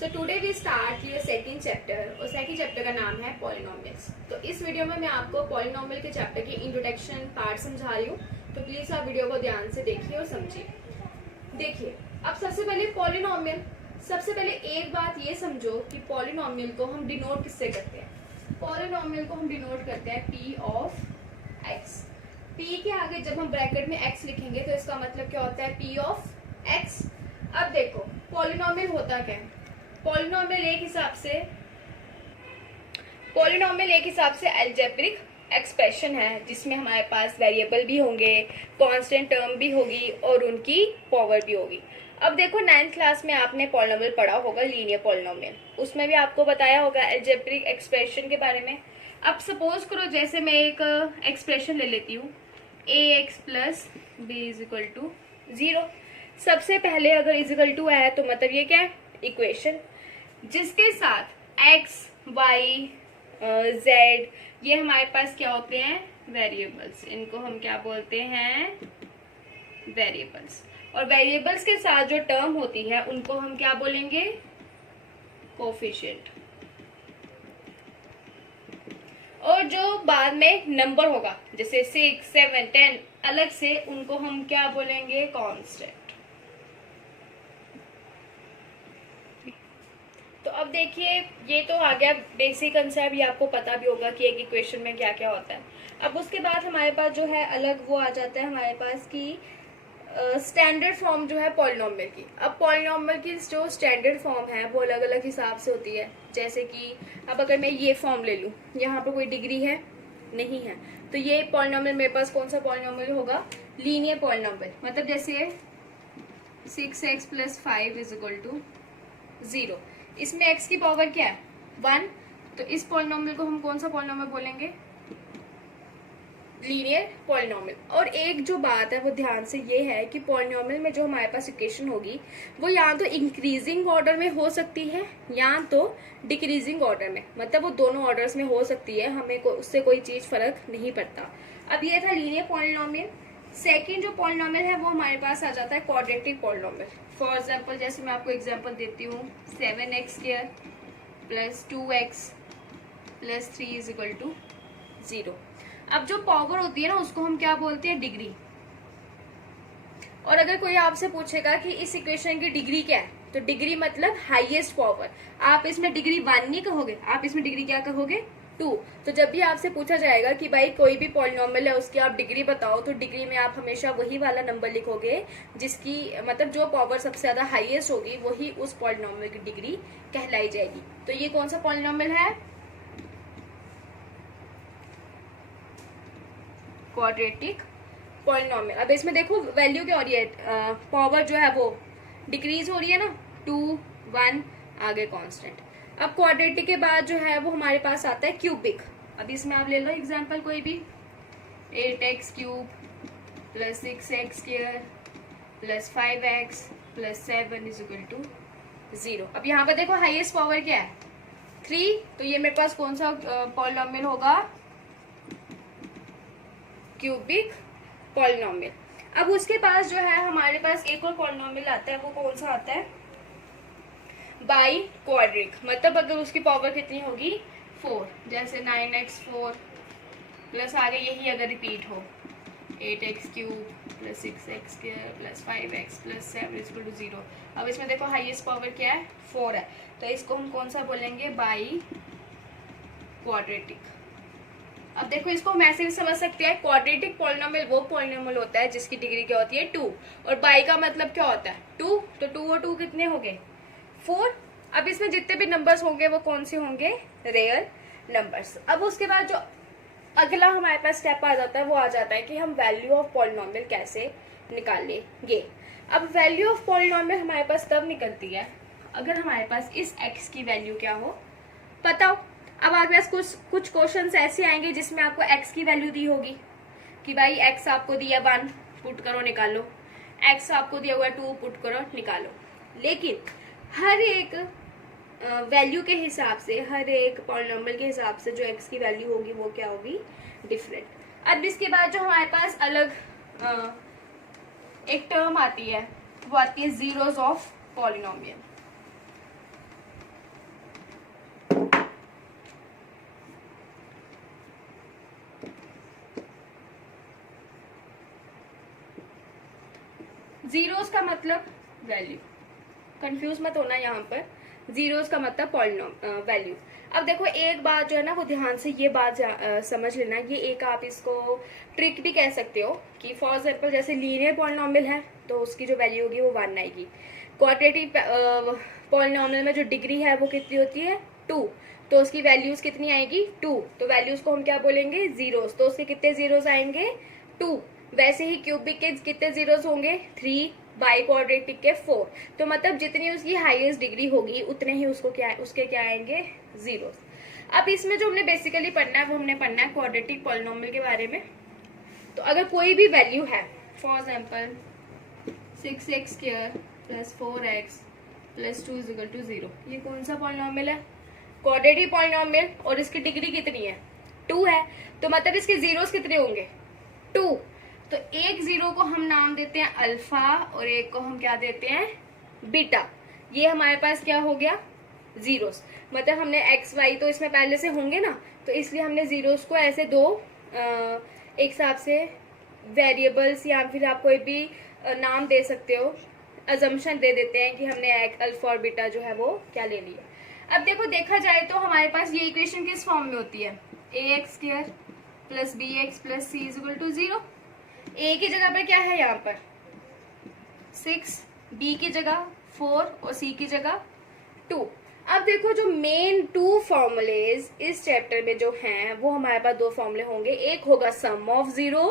So today we start your second chapter और second chapter का नाम है पॉलिनोमियल्स। तो इस वीडियो में मैं आपको पॉलिनोमियल के चैप्टर की इंट्रोडक्शन पार्ट समझा रही हूँ, तो प्लीज आप वीडियो को ध्यान से देखिए और समझिए। देखिए, अब सबसे पहले पॉलिनोमियल, सबसे पहले एक बात ये समझो कि पॉलिनोमियल को हम डिनोट किससे करते हैं। पॉलिनोमियल को हम डिनोट करते हैं पी ऑफ एक्स। पी के आगे जब हम ब्रैकेट में एक्स लिखेंगे तो इसका मतलब क्या होता है, पी ऑफ एक्स। अब देखो पॉलिनोमियल होता क्या है। पॉलिनोमियल एक हिसाब से अलजेब्रिक एक्सप्रेशन है जिसमें हमारे पास वेरिएबल भी होंगे, कांस्टेंट टर्म भी होगी और उनकी पावर भी होगी। अब देखो 9th क्लास में आपने पॉलिनोमियल पढ़ा होगा, लीनियर पॉलिनोमियल, उसमें भी आपको बताया होगा अलजेब्रिक एक्सप्रेशन के बारे में। अब सपोज करो जैसे मैं एक एक्सप्रेशन ले लेती हूँ ax plus B is equal to 0। सबसे पहले अगर इजिकल टू है तो मतलब ये क्या है, इक्वेशन जिसके साथ x y z ये हमारे पास क्या होते हैं, वेरिएबल्स। इनको हम क्या बोलते हैं, वेरिएबल्स। और वेरिएबल्स के साथ जो टर्म होती है उनको हम क्या बोलेंगे, कोफिशिएंट। और जो बाद में नंबर होगा जैसे 6, 7, 10 अलग से, उनको हम क्या बोलेंगे, कांस्टेंट। तो अब देखिए ये तो आ गया बेसिक कंसेप्ट, ये आपको पता भी होगा कि एक इक्वेशन में क्या क्या होता है। अब उसके बाद हमारे पास जो है अलग वो आ जाता है हमारे पास की स्टैंडर्ड फॉर्म जो है पॉलिनोमियल की। अब पॉलिनोमियल की जो स्टैंडर्ड फॉर्म है वो अलग अलग हिसाब से होती है। जैसे कि अब अगर मैं ये फॉर्म ले लूँ, यहाँ पर कोई डिग्री है नहीं है, तो ये पॉलिनोमियल मेरे पास कौन सा पॉलिनोमियल होगा, लीनियर पॉलिनोमियल। मतलब जैसे 6x plus 5 is equal to 0, इसमें x की पावर क्या है, 1। तो इस पॉलिनोमियल को हम कौन सा पॉलिनोमियल बोलेंगे, लीनियर पॉलिनोमियल। और एक जो बात है वो ध्यान से ये है कि पॉलिनोमियल में जो हमारे पास इक्वेशन होगी वो या तो इंक्रीजिंग ऑर्डर में हो सकती है या तो डिक्रीजिंग ऑर्डर में, मतलब वो दोनों ऑर्डर्स में हो सकती है, हमें उससे कोई चीज फर्क नहीं पड़ता। अब ये था लीनियर पॉलिनोमियल। सेकेंड जो पॉलिनोमियल है वो हमारे पास आ जाता है क्वाड्रेटिक पॉलिनोमियल। फॉर एग्जाम्पल जैसे मैं आपको एग्जाम्पल देती हूँ 7x² plus 2x plus 3 is equal to 0। अब जो पावर होती है ना उसको हम क्या बोलते हैं, डिग्री। और अगर कोई आपसे पूछेगा कि इस इक्वेशन की डिग्री क्या है, तो डिग्री मतलब हाईएस्ट पावर। आप इसमें डिग्री 1 नहीं कहोगे, आप इसमें डिग्री क्या कहोगे, 2। तो जब भी आपसे पूछा जाएगा कि भाई कोई भी पॉलिनोमियल है उसकी आप डिग्री बताओ, तो डिग्री में आप हमेशा वही वाला नंबर लिखोगे जिसकी मतलब जो पावर सबसे ज्यादा हाईएस्ट होगी वही उस पॉलिनोमियल की डिग्री कहलाई जाएगी। तो ये कौन सा पॉलिनोमियल है, क्वाड्रेटिक पॉलिनोमियल। अब इसमें देखो वैल्यू क्या हो रही है, पावर जो है वो डिक्रीज हो रही है ना, 2, 1 आगे कांस्टेंट। अब क्वाड्रेटिक के बाद जो है वो हमारे पास आता है क्यूबिक। अब इसमें आप ले लो एग्जांपल कोई भी, 8x³ plus 6x² plus 5x plus 7 is equal to 0। अब यहाँ पर देखो हाईएस्ट पावर क्या है, 3। तो ये मेरे पास कौन सा पॉलिनोमियल होगा, क्यूबिक पॉलिनोमियल। अब उसके पास जो है हमारे पास एक और पॉलिनोमियल आता है, वो कौन सा आता है, बाई क्वाड्रिक। मतलब अगर उसकी पावर कितनी होगी, 4। जैसे 9x4 प्लस आगे यही अगर रिपीट हो 8x³ plus 6x² plus 5x plus 7 equal to 0। अब इसमें देखो हाईएस्ट पावर क्या है, 4 है, तो इसको हम कौन सा बोलेंगे, बाई क्वाड्रेटिक। अब देखो इसको हम ऐसे भी समझ सकते हैं, क्वाड्रेटिक पॉलिनोमियल वो पॉलिनोमियल होता है जिसकी डिग्री क्या होती है, 2। और बाई का मतलब क्या होता है, 2। तो 2 और 2 कितने हो गए, 4। अब इसमें जितने भी नंबर्स होंगे वो कौन से होंगे, रियल नंबर्स। अब उसके बाद जो अगला हमारे पास स्टेप आ जाता है वो आ जाता है कि हम वैल्यू ऑफ पॉलिनोमियल कैसे निकालेंगे। अब वैल्यू ऑफ पॉलिनोमियल हमारे पास तब निकलती है अगर हमारे पास इस x की वैल्यू क्या हो, पता हो। अब आपके पास कुछ क्वेश्चंस ऐसे आएंगे जिसमें आपको x की वैल्यू दी होगी कि भाई x आपको दिया 1, पुट करो निकालो, x आपको दिया हुआ 2, पुट करो निकालो। लेकिन हर एक वैल्यू के हिसाब से, हर एक पॉलिनोमियल के हिसाब से जो x की वैल्यू होगी वो क्या होगी, डिफरेंट। अब इसके बाद जो हमारे पास अलग एक टर्म आती है वो आती है जीरोस ऑफ पॉलिनोमियल। जीरोस का मतलब वैल्यू, कंफ्यूज मत होना यहाँ पर, जीरोस का मतलब पॉलिनॉम वैल्यू। अब देखो एक बात जो है ना वो ध्यान से ये बात समझ लेना, ये एक आप इसको ट्रिक भी कह सकते हो कि फॉर एग्जाम्पल जैसे लीनियर पॉलिनॉमियल है तो उसकी जो वैल्यू होगी वो 1 आएगी। क्वाड्रेटिक पॉलिनॉमियल में जो डिग्री है वो कितनी होती है 2, तो उसकी वैल्यूज कितनी आएगी 2, तो वैल्यूज को हम क्या बोलेंगे जीरोस, तो उसके कितने जीरोस आएंगे 2। वैसे ही क्यूबिक के कितने जीरोस होंगे 3, बाई क्वाड्रेटिक के 4, तो मतलब जितनी उसकी हाईएस्ट डिग्री होगी उतने ही उसको क्या उसके क्या आएंगे जीरोस। अब इसमें जो हमने बेसिकली पढ़ना है वो हमने पढ़ना है क्वाड्रेटिक पॉलिनॉमियल के बारे में। तो अगर कोई भी वैल्यू है फॉर एग्जाम्पल 6x² + 4x + 2 = 0, ये कौन सा पॉलिनॉमियल है क्वाड्रेटिक पॉलिनॉमियल, और इसकी डिग्री कितनी है 2 है, तो मतलब इसके जीरोस कितने होंगे 2। तो एक जीरो को हम नाम देते हैं अल्फा और एक को हम क्या देते हैं बीटा। ये हमारे पास क्या हो गया जीरोस, मतलब हमने एक्स वाई तो इसमें पहले से होंगे ना, तो इसलिए हमने जीरोस को ऐसे दो एक हिसाब से वेरिएबल्स या फिर आप कोई भी नाम दे सकते हो, अजम्पशन दे देते हैं कि हमने अल्फा और बीटा जो है वो क्या ले लिया। अब देखो देखा जाए तो हमारे पास ये इक्वेशन किस फॉर्म में होती है ax² + bx + c = 0। a की जगह पर क्या है यहाँ पर 6, b की जगह 4 और c की जगह 2। अब देखो जो मेन 2 फॉर्मूलेज इस चैप्टर में जो हैं वो हमारे पास 2 फॉर्मूले होंगे, एक होगा सम ऑफ जीरो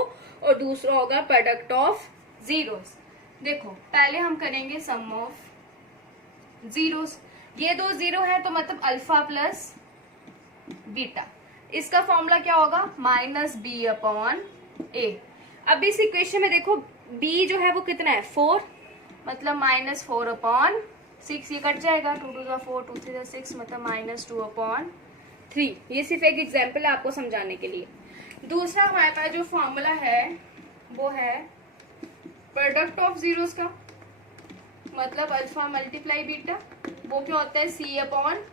और दूसरा होगा प्रोडक्ट ऑफ जीरोस। देखो पहले हम करेंगे सम ऑफ जीरोस, ये 2 जीरो है तो मतलब अल्फा प्लस बीटा, इसका फॉर्मूला क्या होगा -b/a। अब इस इक्वेशन में देखो b जो है वो कितना है 4, मतलब -4/6, ये कट जाएगा 2 2 4 2 3 6, मतलब -2/3। ये सिर्फ एक एग्जांपल है आपको समझाने के लिए। दूसरा हमारे पास जो फॉर्मूला है वो है प्रोडक्ट ऑफ जीरोस का, मतलब अल्फा × बीटा, वो क्या होता है c/a।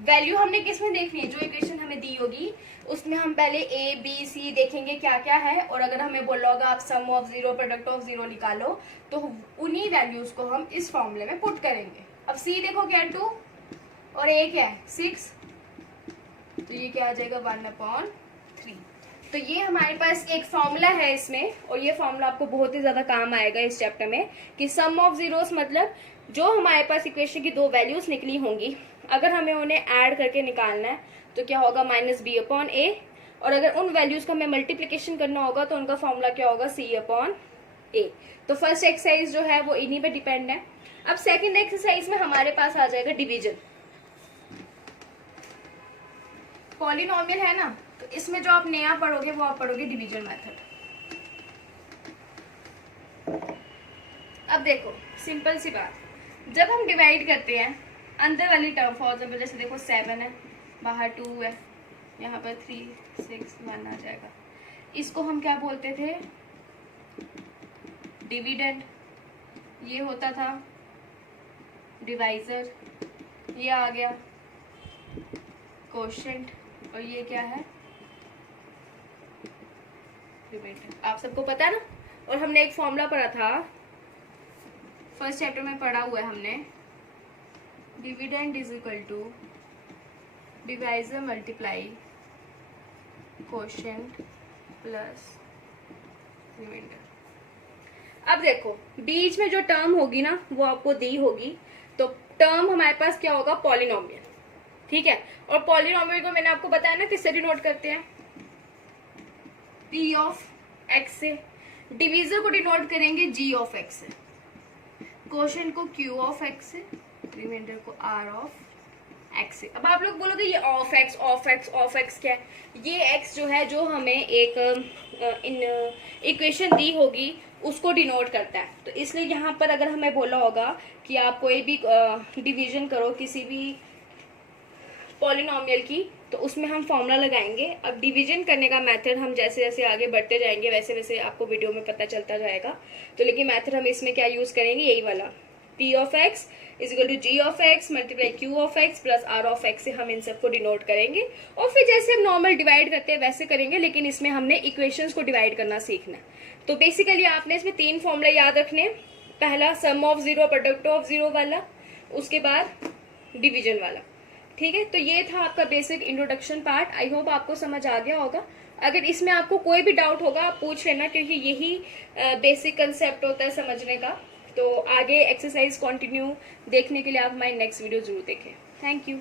वैल्यू हमने किस में देखनी है, जो इक्वेशन हमें दी होगी उसमें हम पहले a b c देखेंगे क्या क्या है, और अगर हमें बोला होगा आप sum of zero product of zero निकालो तो उन्हीं वैल्यूज को हम इस फॉर्मूले में पुट करेंगे। अब c देखो क्या 2 और a क्या है 6, तो ये क्या आ जाएगा 1/3। तो ये हमारे पास एक फॉर्मूला है इसमें, और ये फॉर्मूला आपको बहुत ही ज्यादा काम आएगा इस चैप्टर में कि सम ऑफ जीरोस मतलब जो हमारे पास इक्वेशन की 2 वैल्यूज निकली होंगी अगर हमें उन्हें ऐड करके निकालना है तो क्या होगा -b/a, और अगर उन वैल्यूज का हमें मल्टीप्लिकेशन करना होगा तो उनका फॉर्मूला क्या होगा c/a। तो फर्स्ट एक्सरसाइज जो है वो इन्हीं पे डिपेंड है। अब सेकंड एक्सरसाइज में हमारे पास आ जाएगा डिवीजन। पॉलिनॉमियल है ना, तो इसमें जो आप नया पढ़ोगे वो आप पढ़ोगे डिवीजन मेथड। अब देखो सिंपल सी बात, जब हम डिवाइड करते हैं अंदर वाली टर्म, फॉर एग्जाम्पल जैसे देखो 7 है, बाहर 2 है, यहाँ पर 3 6 1 आ जाएगा, इसको हम क्या बोलते थे डिविडेंड, ये होता था डिवाइजर, ये आ गया कोशेंट, और ये क्या है रिमाइंडर। आप सबको पता है ना, और हमने एक फॉर्मूला पढ़ा था फर्स्ट चैप्टर में पढ़ा हुआ है हमने, dividend is equal to divisor multiply quotient plus remainder. अब देखो बीच में जो टर्म होगी ना वो आपको दी होगी, तो टर्म हमारे पास क्या होगा पॉलिनॉमियल, ठीक है। और पॉलिनॉमियल को मैंने आपको बताया ना किससे डिनोट करते हैं p(x) से, डिवीजर को डिनोट करेंगे g(x) से, कोशेंट को q(x) से, रिमाइंडर को r(x) से। अब आप लोग बोलोगे ये ऑफ एक्स क्या है, ये x जो है जो हमें एक इक्वेशन दी होगी उसको डिनोट करता है। तो इसलिए यहाँ पर अगर हमें बोला होगा कि आप कोई भी डिवीजन करो किसी भी पॉलिनॉमियल की, तो उसमें हम फॉर्मूला लगाएंगे। अब डिवीजन करने का मेथड हम जैसे जैसे आगे बढ़ते जाएंगे वैसे वैसे आपको वीडियो में पता चलता जाएगा, तो लेकिन मेथड हम इसमें क्या यूज करेंगे यही वाला, p(x) = g(x) × q(x) plus r(x) से हम इन सबको डिनोट करेंगे, और फिर जैसे हम नॉर्मल डिवाइड करते हैं वैसे करेंगे, लेकिन इसमें हमने इक्वेशंस को डिवाइड करना सीखना है। तो बेसिकली आपने इसमें 3 फॉर्मूला याद रखने। पहला sum of zero, product of zero वाला, उसके बाद डिवीजन वाला। ठीक है, तो ये था आपका basic introduction part. I hope आपको समझ आ गया होगा। अगर इसमें आपको कोई भी डाउट होगा आप पूछ लेना, क्योंकि यही बेसिक कंसेप्ट होता है समझने का। तो आगे एक्सरसाइज कंटिन्यू देखने के लिए आप हमारी नेक्स्ट वीडियो जरूर देखें। Thank you.